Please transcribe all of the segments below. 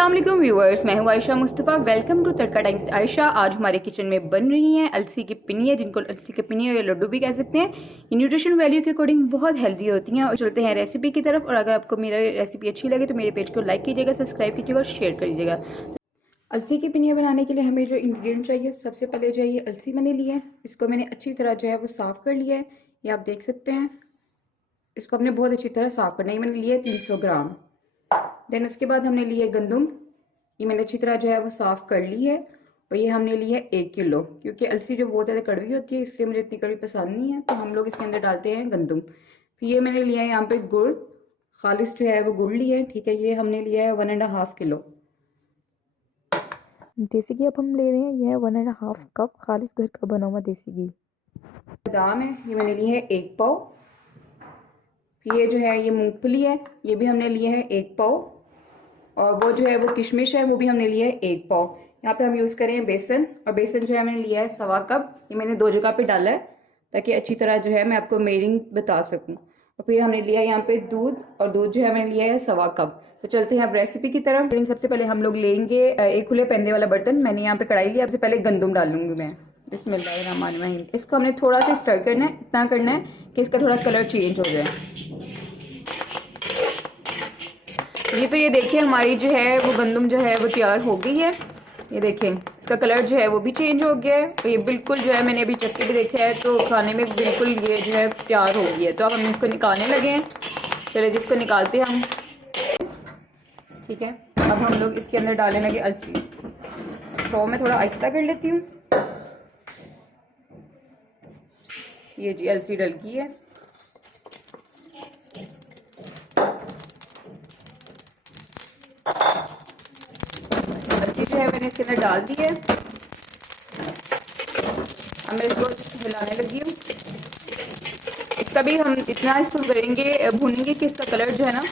अस्सलाम वालेकुम व्यूअर्स, मैं हूं Ayesha Mustafa. Welcome to tadka time with Ayesha. आज हमारे किचन में बन रही हैं अलसी की पिनिया, जिनको अलसी के पिनिया या लड्डू भी कह सकते हैं। ये न्यूट्रिशन वैल्यू के अकॉर्डिंग बहुत हेल्दी होती हैं। और चलते हैं रेसिपी की तरफ। और अगर आपको मेरी रेसिपी अच्छी लगे तो मेरे पेज को लाइक कीजिएगा, सब्सक्राइब कीजिएगा और शेयर करिएगा। अलसी की पिनिया बनाने के लिए हमें जो इंग्रेडिएंट चाहिए, सबसे पहले जो ये अलसी मैंने ली है, इसको मैंने अच्छी तरह जो है वो साफ़ कर लिया है। ये आप देख सकते हैं, इसको हमने बहुत अच्छी तरह साफ़ करना है। ये मैंने लिया है 300 ग्राम। देन उसके बाद हमने लिए गंदम, ये मैंने अच्छी तरह जो है वो साफ़ कर ली है। और ये हमने लिया है 1 किलो, क्योंकि अलसी जो बहुत ज़्यादा कड़वी होती है इसलिए मुझे इतनी कड़वी पसंद नहीं है, तो हम लोग इसके अंदर डालते हैं गंदम। फिर ये मैंने लिया है यहाँ पे गुड़, खालिश जो है वो गुड़ लिया है, ठीक है। ये हमने लिया है 1.5 किलो। देसी घी अब हम ले रहे हैं, यह है 1.5 कप खालिश घर का बना हुआ देसी घी। बादाम है, ये मैंने लिए है 1 पाव। फिर ये जो है ये मूंगफली है, ये भी हमने लिए है 1 पाव। और वो जो है वो किशमिश है, वो भी हमने लिया है 1 पाव। यहाँ पे हम यूज़ करें बेसन, और बेसन जो है मैंने लिया है 1.25 कप। ये मैंने 2 जगह पे डाला है ताकि अच्छी तरह जो है मैं आपको मेजरिंग बता सकूँ। और फिर हमने लिया है यहाँ पे दूध, और दूध जो है मैंने लिया है 1.25 कप। तो चलते हैं अब रेसिपी की तरफ। सबसे पहले हम लोग लेंगे एक खुले पेंदे वाला बर्तन। मैंने यहाँ पे कढ़ाई लिया, सबसे पहले गंदम डाल लूँगी मैं। बिस्मिल्लाहिर्रहमानिर्रहीम। इसको हमने थोड़ा सा स्टर करना है, इतना करना है कि इसका थोड़ा कलर चेंज हो जाए। ये देखिए हमारी जो है वो गंदम जो है वो तैयार हो गई है। ये देखें इसका कलर जो है वो भी चेंज हो गया है। तो ये बिल्कुल जो है मैंने अभी चक्के भी देखा है तो खाने में बिल्कुल ये जो है तैयार हो गई है। तो अब हम इसको निकालने लगे हैं। चलिए जिसको निकालते हैं हम, ठीक है। अब हम लोग इसके अंदर डालने लगे अलसी। स्टोव में थोड़ा आहिस्ता कर लेती हूँ। ये जी अलसी डल गई है। है मैंने इसके अंदर डाल दी है। अब मैं इसको हिलाने लगी हूँ। इसका भी हम इतना इसको करेंगे, भूनेंगे कि इसका कलर जो है ना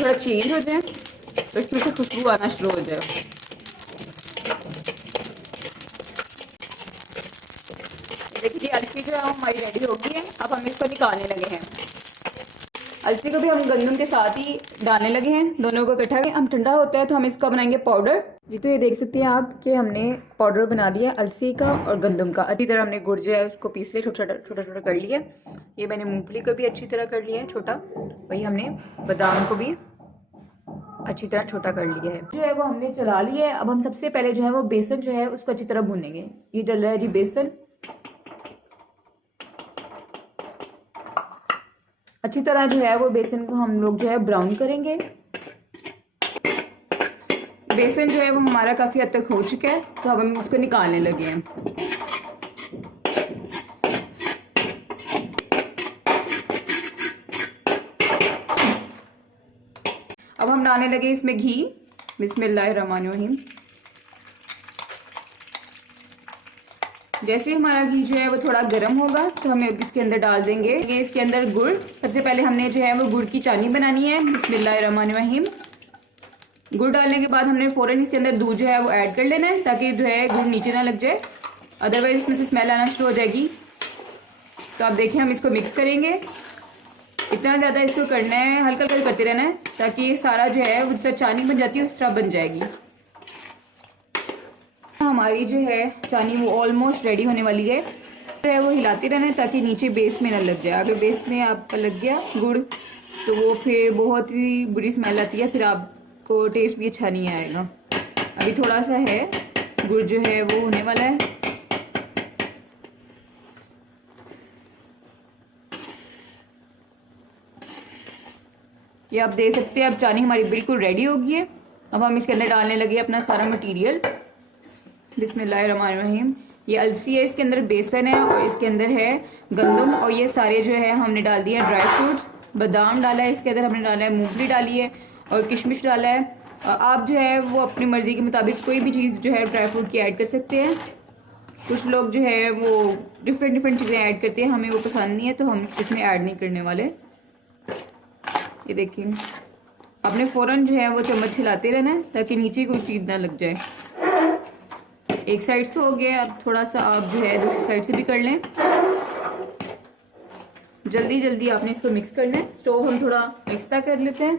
थोड़ा चेंज हो जाए, तो इसमें से खुशबू आना शुरू हो जाए। देखिए अलसी जो है हमारी रेडी हो गई है। अब हम इसको निकालने लगे हैं। अलसी को भी हम गंदम के साथ ही डालने लगे हैं, दोनों को इकट्ठा। हम ठंडा होता है तो हम इसका बनाएंगे पाउडर। जी तो ये देख सकते हैं आप कि हमने पाउडर बना लिया अलसी का और गंदम का। अच्छी तरह हमने गुड़ जो है उसको पीस लिया, छोटा छोटा कर लिया। ये मैंने मूंगफली को भी अच्छी तरह कर लिया है छोटा। वही हमने बादाम को भी अच्छी तरह छोटा कर लिया है। जो है वो हमने चला लिया है। अब हम सबसे पहले जो है वो बेसन जो है उसको अच्छी तरह भूनेंगे। ये डल रहा है जी बेसन। अच्छी तरह जो है वो बेसन को हम लोग जो है ब्राउन करेंगे। बेसन जो है वो हमारा काफ़ी हद तक हो चुका है, तो अब हम इसको निकालने लगे हैं। अब हम डालने लगे इसमें घी। बिस्मिल्लाहिर्रहमानिर्रहीम। जैसे हमारा घी जो है वो थोड़ा गर्म होगा तो हम इसके अंदर डाल देंगे इसके अंदर गुड़। सबसे पहले हमने जो है वो गुड़ की चाशनी बनानी है। बिस्मिल्लाहिर्रहमानिर्रहीम। गुड़ डालने के बाद हमने फ़ौरन इसके अंदर दूध जो है वो ऐड कर लेना है, ताकि जो है गुड़ नीचे ना लग जाए, अदरवाइज इसमें से स्मेल आना शुरू हो जाएगी। तो आप देखिए हम इसको मिक्स करेंगे। इतना ज़्यादा इसको करना है, हल्का हल्का करते रहना है, ताकि ये सारा जो है वो जिस तरह चाशनी बन जाती है उस तरह बन जाएगी। हमारी जो है चाशनी वो ऑलमोस्ट रेडी होने वाली है। तो है वो हिलाते रहना है ताकि नीचे बेस में ना लग जाए। अगर बेस में आपका लग गया गुड़ तो वो फिर बहुत ही बुरी स्मेल आती है, फिर आपको टेस्ट भी अच्छा नहीं आएगा। अभी थोड़ा सा है, गुड़ जो है वो होने वाला है। ये आप देख सकते हैं अब चाशनी हमारी बिल्कुल रेडी हो गई है। अब हम इसके अंदर डालने लगे अपना सारा मटेरियल। बिस्मिल्लाहिर्रहमानिर्रहीम। ये अलसी है, इसके अंदर बेसन है और इसके अंदर है गंदम, और ये सारे जो है हमने डाल दिए ड्राई फ्रूट्स। बादाम डाला है इसके अंदर, हमने डाला है मूंगफली डाली है और किशमिश डाला है। आप जो है वो अपनी मर्ज़ी के मुताबिक कोई भी चीज़ जो है ड्राई फ्रूट की ऐड कर सकते हैं। कुछ लोग जो है वो डिफरेंट चीज़ें ऐड करते हैं, हमें वो पसंद नहीं है तो हम इसमें ऐड नहीं करने वाले। ये देखिए आपने फ़ौरन जो है वो चम्मच हिलाते रहना है ताकि नीचे कोई चीज़ ना लग जाए। एक साइड से हो गया, अब थोड़ा सा आप जो है दूसरी साइड से भी कर लें। जल्दी जल्दी आपने इसको मिक्स करना है। स्टोव हम थोड़ा आहिस्ता कर लेते हैं।